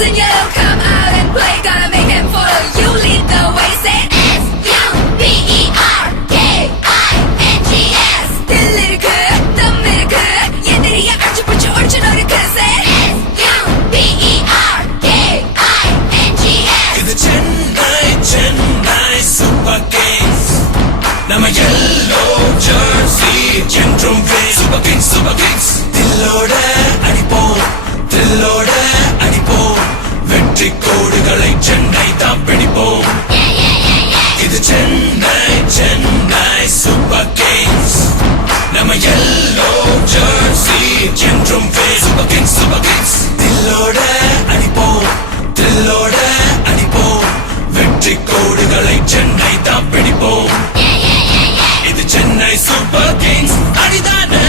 in yellow, come out and play. Gotta make them follow you, lead the way. Say S-U-B-E-R-K-I-N-G-S. 들리르크, 덤미르크, 얘들이야 아주부주 옳지 노력해. Say S-U-B-E-R-K-I-N-G-S. இது Chennai super Kings. நம்ம yellow jersey என்றும் win. Super Kings, Super Kings.